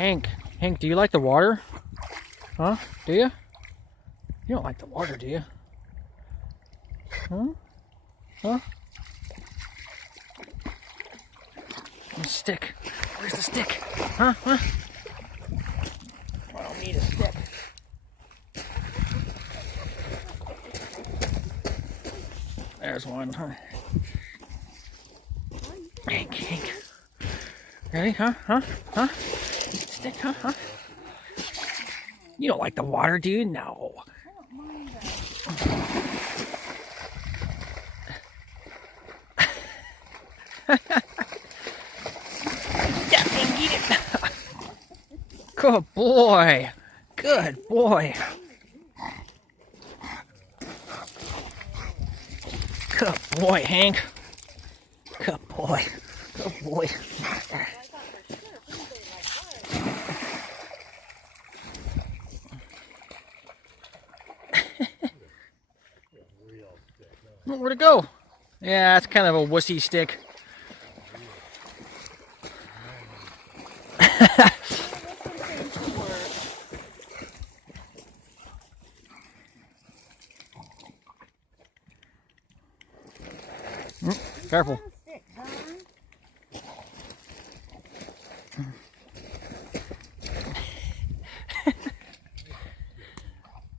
Hank, do you like the water? Huh? Do you? You don't like the water, do you? Huh? Huh? The stick. Where's the stick? Huh? Huh? I don't need a stick. There's one, huh? Hank. Ready? Huh? Stick, huh? You don't like the water, do you? No. I don't mind that. Yeah, and eat it. Good boy. Good boy. Good boy, Hank. Good boy. Good boy. Where'd it go? Yeah, it's kind of a wussy stick. Careful.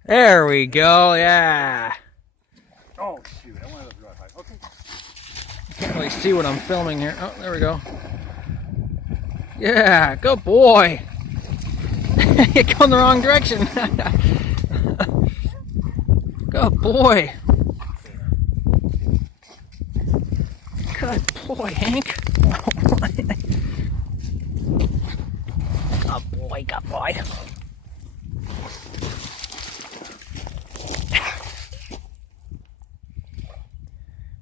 There we go, yeah. Oh, shoot. I wanted to throw it back. Okay. Can't really see what I'm filming here. Oh, there we go. Yeah, good boy. You're going the wrong direction. Good boy. Good boy, Hank. Good boy.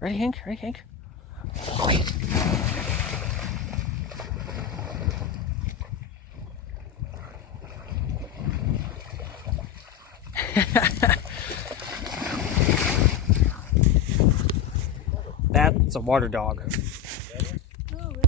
Ready, Hank? Boy. That's a water dog.